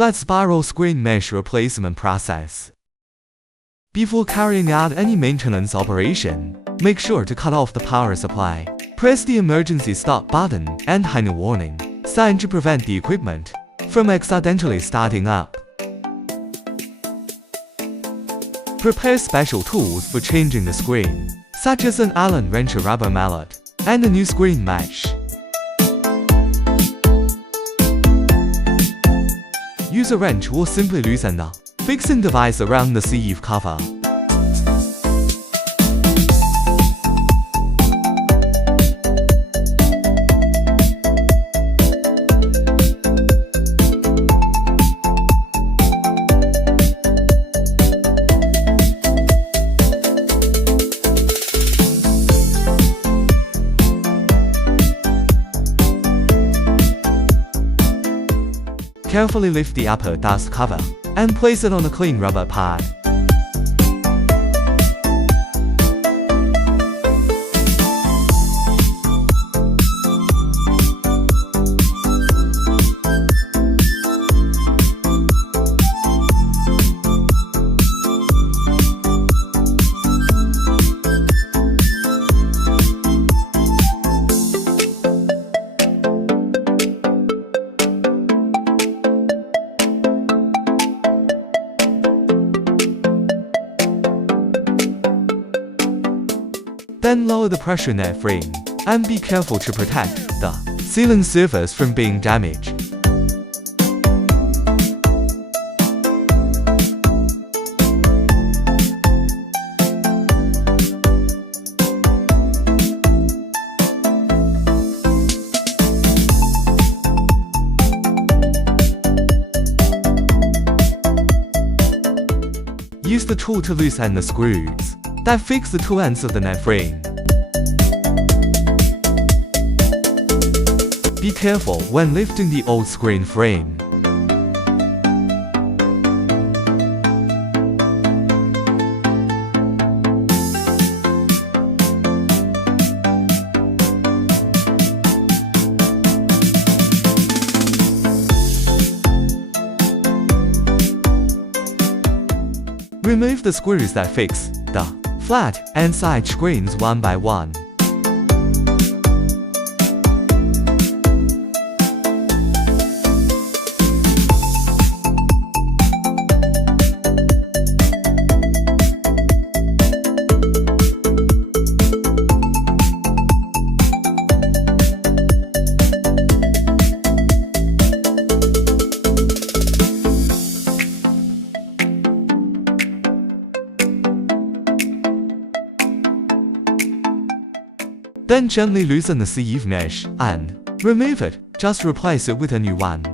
flat spiral screen mesh replacement process. Before carrying out any maintenance operation, make sure to cut off the power supply. Press the emergency stop button and hang a warning sign to prevent the equipment from accidentally starting up. Prepare special tools for changing the screen, such as an Allen wrench, a rubber mallet, and a new screen mesh. Use a wrench or simply loosen the fixing device around the sleeve cover. Carefully lift the upper dust cover and place it on a clean rubber pad. Then lower the pressure net frame, and be careful to protect the sealing surface from being damaged. Use the tool to loosen the screws that fix the two ends of the net frame. Be careful when lifting the old screen frame. Remove the screws that fix the flat and side screens one by one. Then gently loosen the sleeve mesh and remove it. Just replace it with a new one.